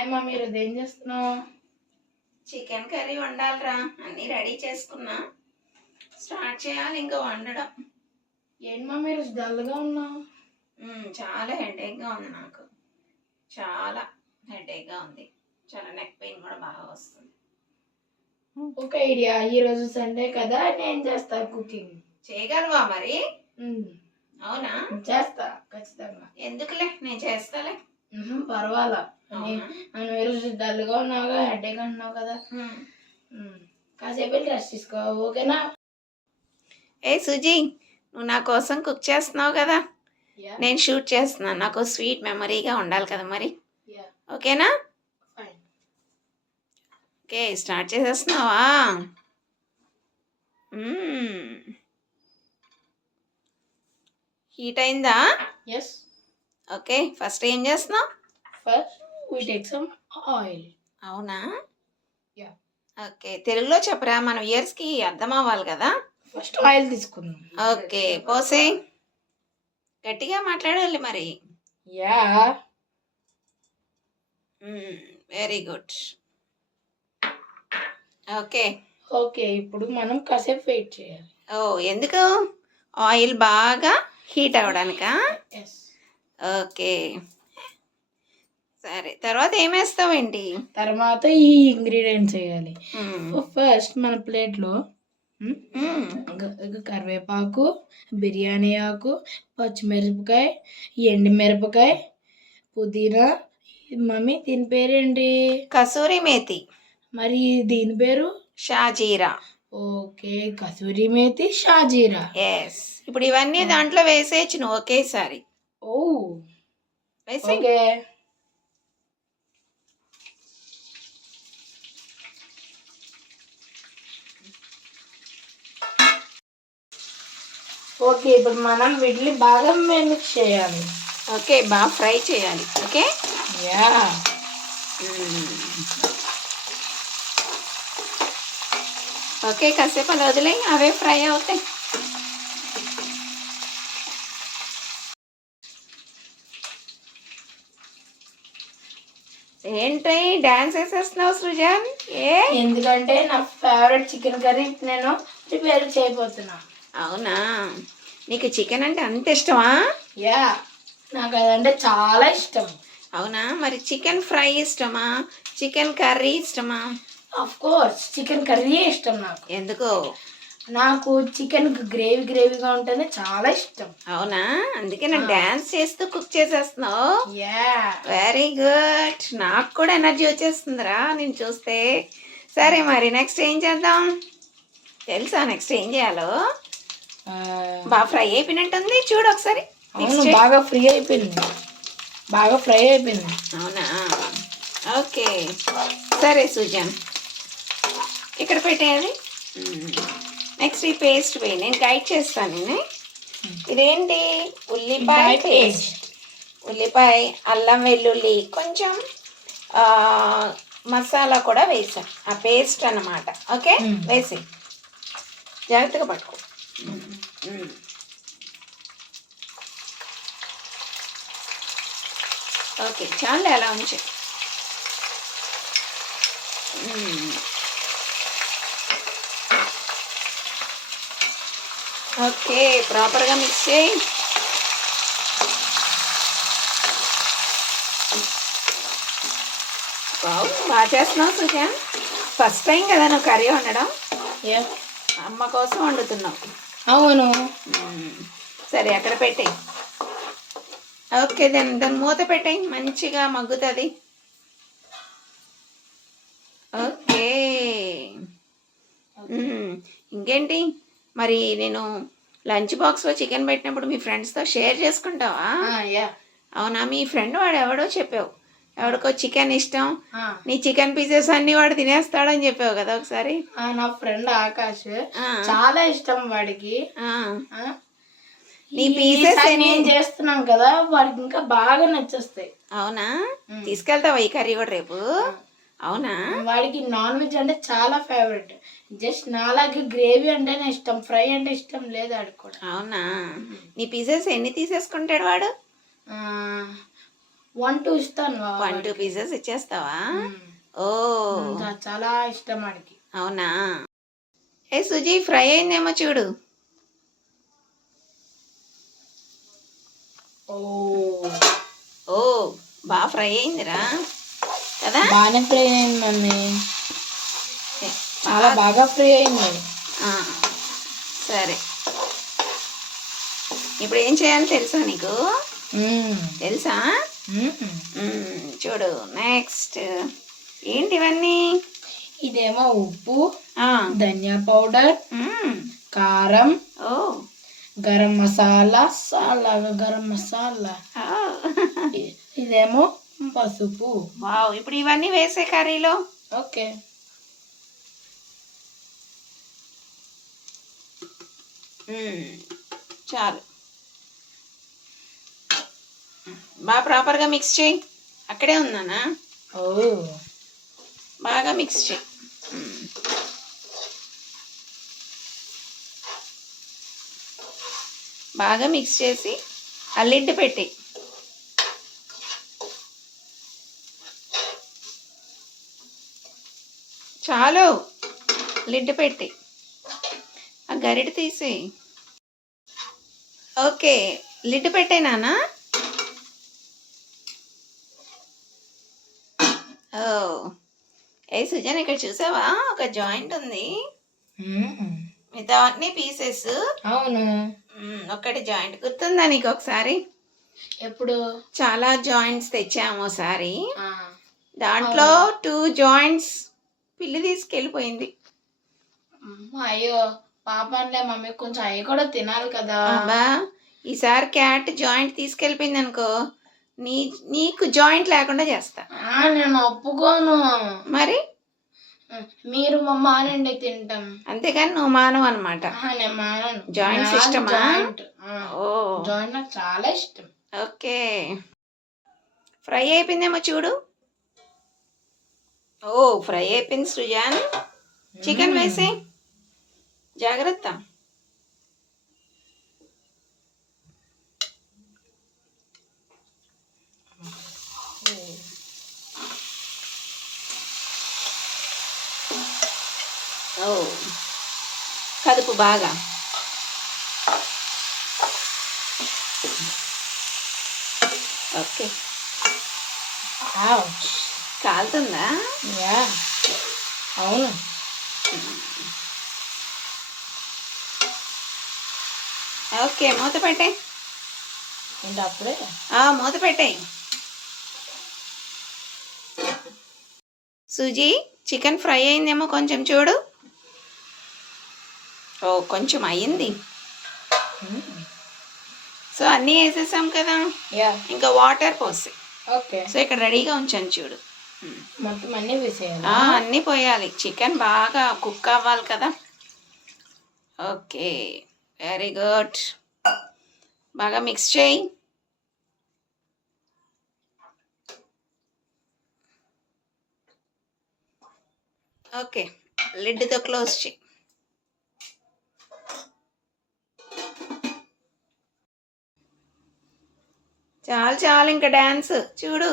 Hi మా మీరు ఏం చేస్తున్నావు? చికెన్ కర్రీ వండాలిరా, అన్నీ రెడీ చేసుకున్నా. స్టార్ట్ చేయాలి ఇంకా వండడం. ఏంటి మా మీరు డల్గా ఉన్నావు? చాలా హెడేక్గా ఉంది నాకు. చాలా హెడేక్గా ఉంది. చాలా నెక్ పెయిన్ కూడా బాగా వస్తుంది. ఒక ఐడియా, ఈరోజు సండే కదా, నేను చేస్తా కుకింగ్. చేయగలవా మరి? అవునా, చేస్తా ఖచ్చితంగా. ఎందుకులే, నేను చేస్తాలే. పర్వాలా. నేను ఈరోజు డల్గా ఉన్నావుగా, హెడేక్ అంటున్నావు కదా, కాసేపు వెళ్ళి రెస్ట్ తీసుకో, ఓకేనా? ఏ సుజీ, నువ్వు నా కోసం కుక్ చేస్తున్నావు కదా, నేను షూట్ చేస్తున్నాను. నాకు స్వీట్ మెమరీగా ఉండాలి కదా మరి. ఓకేనా? ఓకే, స్టార్ట్ చేసేస్తున్నావా? హీట్ అయిందా? ఎస్. ఓకే, ఫస్ట్ ఏం చేస్తున్నావు? First we take some oil. అవునా? యా. ఓకే, తెలుగులో చెప్పరా, మన ఇయర్స్కి అర్థం అవ్వాలి కదా. ఫస్ట్ ఆయిల్ తీసుకుందాం. ఓకే, పోసే. గట్టిగా మాట్లాడాలి మరి. Yeah. Very good. Okay okay, ఇప్పుడు మనం కాసేపు వెయిట్ చేయాలి. ఓ, ఎందుకు? ఆయిల్ బాగా హీట్ అవ్వడానికా? ఎస్. ఓకే, సరే. తర్వాత ఏం వేస్తావేంటి? తర్వాత ఈ ఇంగ్రీడియంట్స్ వేయాలి. ఫస్ట్ మన ప్లేట్లో కరివేపాకు, బిర్యానీ ఆకు, పచ్చిమిరపకాయ, ఎండుమిరపకాయ, పుదీనా. మమ్మీ దీని పేరేంటి? కసూరి మేతి. మరి దీని పేరు? షాజీరా. ఓకే, కసూరి మేతి, షాజీరా. ఎస్. ఇప్పుడు ఇవన్నీ దాంట్లో వేసేయచ్చు నువ్వు ఒకేసారి. ఓ, వేసే. ఓకే. ఓకే, ఇప్పుడు మనం వీటిని బాగా మిక్స్ చేయాలి. ఓకే, బాగా ఫ్రై చేయాలి. ఓకే. యా. ఓకే, కాసేపు అలా వదిలే, అవే ఫ్రై అవుతాయి. ఏంటి డాన్స్ వేసేస్తున్నావు సృజన్? ఎందుకంటే నా ఫేవరెట్ చికెన్ కర్రీ నేను ప్రిపేర్ చేయబోతున్నా. అవునా, నీకు చికెన్ అంటే అంత ఇష్టమా? యా, నాకు అదంటే చాలా ఇష్టం. అవునా, మరి చికెన్ ఫ్రై ఇష్టమా, చికెన్ కర్రీ ఇష్టమా? ఆఫ్ కోర్స్ చికెన్ కర్రీ ఇష్టం నాకు. ఎందుకో? నాకు చికెన్ గ్రేవీగా ఉంటేనే చాలా ఇష్టం. అవునా, అందుకే నేను డాన్స్ చేస్తూ కుక్ చేసేస్తున్నావు. Yeah, very good. నాకు కూడా ఎనర్జీ వచ్చేస్తుందిరా నేను చూస్తే. సరే, మరి నెక్స్ట్ ఏం చేద్దాం? తెలుసా నెక్స్ట్ ఏం చేయాలో? బాగా ఫ్రై అయిపోయినట్టుంది, చూడు ఒకసారి. బాగా ఫ్రై అయిపోయింది. అవునా? ఓకే, సరే సుజన్, ఇక్కడ పెట్టేయాలి. నెక్స్ట్ ఈ పేస్ట్ వేయి, నేను గైడ్ చేస్తాను. ఇదేంటి? ఉల్లిపాయ పేస్ట్. ఉల్లిపాయ, అల్లం వెల్లుల్లి, కొంచెం మసాలా కూడా వేసాం, ఆ పేస్ట్ అన్నమాట. ఓకే, వేసి జాగ్రత్తగా పట్టుకో. ఓకే, చాలు అలా ఉంచు. ఓకే, ప్రాపర్గా మిక్స్ చేయి. బాగా చేస్తున్నావు సుజాన్. ఫస్ట్ టైం కదా నువ్వు కర్రీ వండడం? అమ్మ కోసం వండుతున్నావు. అవును. సరే, అక్కడ పెట్టేయి. ఓకే, దాన్ని మూత పెట్టేయి, మంచిగా మగ్గుతుంది. ఓకే, ఇంకేంటి మరి? నేను లంచ్ బాక్స్లో చికెన్ పెట్టినప్పుడు మీ ఫ్రెండ్స్తో షేర్ చేసుకుంటావా? అవునా, మీ ఫ్రెండ్ వాడు ఎవడో చెప్పావు, ఎవడికో చికెన్ ఇష్టం, నీ చికెన్ పీసెస్ అన్ని వాడు తినేస్తాడని చెప్పావు కదా ఒకసారి. నా ఫ్రెండ్ ఆకాష్, చాలా ఇష్టం వాడికి. నీ పీసెస్ నేను చేస్తున్నాం కదా, వాడికి ఇంకా బాగా నచ్చేస్తాయి. అవునా, తీసుకెళ్తావా ఈ కర్రీ కూడా రేపు? అవునా, వాడికి నాన్ వెజ్ అంటే చాలా ఫేవరెట్. జస్ట్ నాలాగే గ్రేవీ అంటేనే ఇష్టం, ఫ్రై అంటే ఇష్టం లేదు వాడికి కూడా. అవునా, నీ పీసెస్ ఎన్ని తీసేసుకుంటాడు వాడు? 1-2 ఇస్తాను 1-2 పీసెస్ ఇచ్చేస్తావా? ఓ చాలా ఇష్టం వాడికి. అవునా? ఏ సుజీ, ఫ్రై అయిందేమో చూడు. ఓ బాగా ఫ్రై అయిందిరా కదా? బాగానే ఫ్రై అయింది మమ్మీ, చాలా బాగా ఫ్రై అయింది. సరే, ఇప్పుడు ఏం చేయాలో తెలుసా నీకు? తెలుసా? చూడు, నెక్స్ట్ ఏంటి ఇవన్నీ? ఇదేమో ఉప్పు, ధనియా పౌడర్, కారం, గరం మసాలా, గరం మసాలా, ఇదేమో పసుపు. వావ్, ఇప్పుడు ఇవన్నీ వేసే కర్రీలో. ఓకే, చాలు, బాగా ప్రాపర్గా మిక్స్ చేయి. అక్కడే ఉన్నానా? బాగా మిక్స్ చేయి. బాగా మిక్స్ చేసి ఆ లిడ్ పెట్టి. చాలు, లిడ్ పెట్టి ఆ గరిట తీసి. ఓకే, లిడ్ పెట్టేనానా? ఓ ఏ సుజన్, ఇక్కడ చూసావా ఒక జాయింట్ ఉంది, మిగతా అన్ని పీసెస్. అవును, ఒక్కటి జాయింట్ గుర్తుందా నీకు? ఒకసారి ఎప్పుడు చాలా జాయింట్స్ తెచ్చాము ఒకసారి, దాంట్లో 2 జాయింట్స్ పిల్లి తీసుకెళ్ళిపోయింది. అయ్యో పాపంలే మమ్మీ, కొంచెం అవి కూడా తినాలి కదా. అబ్బా, ఈసారి క్యాట్ జాయింట్ తీసుకెళ్ళిపోయింది అనుకో, నీకు జాయింట్ లేకుండా చేస్తా. నేను ఒప్పుకోను. మరి మీరు మా మానండి, తింటాం. అంతేగాని నువ్వు మానవు అనమాట. నేను మానను. జాయింట్స్ ఇష్టమా? జాయింట్ నాకు చాలా ఇష్టం. ఓకే, ఫ్రై అయిపోయిందేమో చూడు. ఓ ఫ్రై అయిపోయింది సృజాన్. చికెన్ వేసి జాగ్రత్త. ఓ కదుపు బాగా. ఓకే, కాలుతుందా? అవును, ఓకే, మూత పెట్టాయి. ఏంటి అప్పుడే? మూత పెట్టాయి. సుజీ, చికెన్ ఫ్రై అయిందేమో కొంచెం చూడు. ఓ కొంచెం అయ్యింది. సో అన్నీ వేసేసాం కదా, ఇంకా వాటర్ పోసి. ఓకే, సో ఇక్కడ రెడీగా ఉంచాను చూడు. మొత్తం అన్నీ వేసేయాలి. అన్నీ పోయాలి, చికెన్ బాగా కుక్ అవ్వాలి కదా. Okay, very good. బాగా మిక్స్ చేయి. ఓకే, లిడ్తో క్లోజ్ చేయి. చాలు చాలు, ఇంకా డ్యాన్స్ చూడు.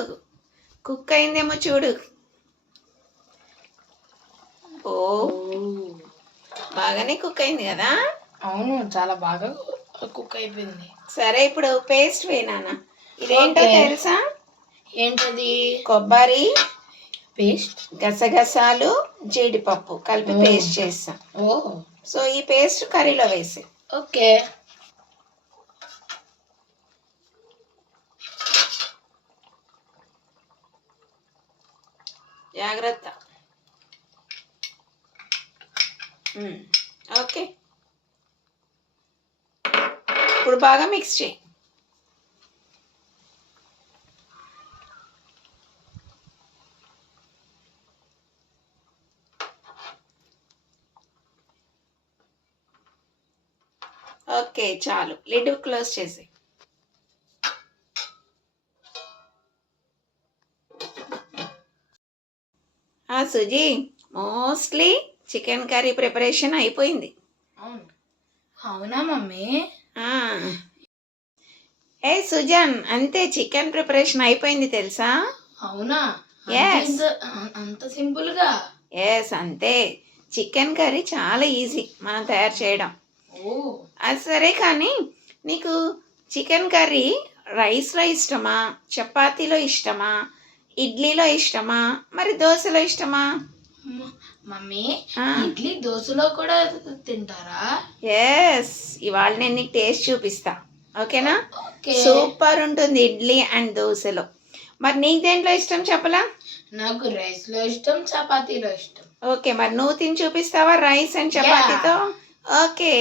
కుక్ అయిందేమో చూడు. ఓ బాగానే కుక్ అయింది కదా. అవును, చాలా బాగా కుక్ అయిపోయింది. సరే, ఇప్పుడు పేస్ట్ వేయనా. ఇదేంటో తెలుసా? ఏంటది? కొబ్బరి పేస్ట్, గసగసాలు, జీడిపప్పు కలిపి పేస్ట్ చేస్తాం. సో ఈ పేస్ట్ కర్రీలో వేసి. ఓకే, జాగ్రత్త. ఓకే, ఇప్పుడు బాగా మిక్స్ చేయి. ఓకే, చాలు, లిడ్ క్లోజ్ చేసి. Suji, mostly chicken curry preparation అయిపోయింది. అవునా మమ్మీ? ఏ సుజాన్, అంతే, చికెన్ ప్రిపరేషన్ అయిపోయింది తెలుసా? అవునా? Yes. అంత సింపుల్ గా? ఎస్, అంతే. చికెన్ కర్రీ చాలా ఈజీ మనం తయారు చేయడం. ఓ, అది సరే, కానీ నీకు చికెన్ కర్రీ రైస్లో ఇష్టమా, చపాతీలో ఇష్టమా, ఇడ్లీలో ఇష్టమా, మరి దోశలో ఇష్టమా? మమ్మీ, ఆ. ఇడ్లీ దోశలో కూడా తింటారా? ఎస్, ఇవాళ నేను నీకు టేస్ట్ చూపిస్తా, ఓకేనా? ఓకే. సూపర్ ఉంటుంది ఇడ్లీ అండ్ దోశలో. మరి నీకు దేంట్లో ఇష్టం చెప్పలా? నాకు రైస్ లో ఇష్టం, చపాతీలో ఇష్టం. ఓకే, మరి నువ్వు తిని చూపిస్తావా రైస్ అండ్ చపాతీతో? ఓకే.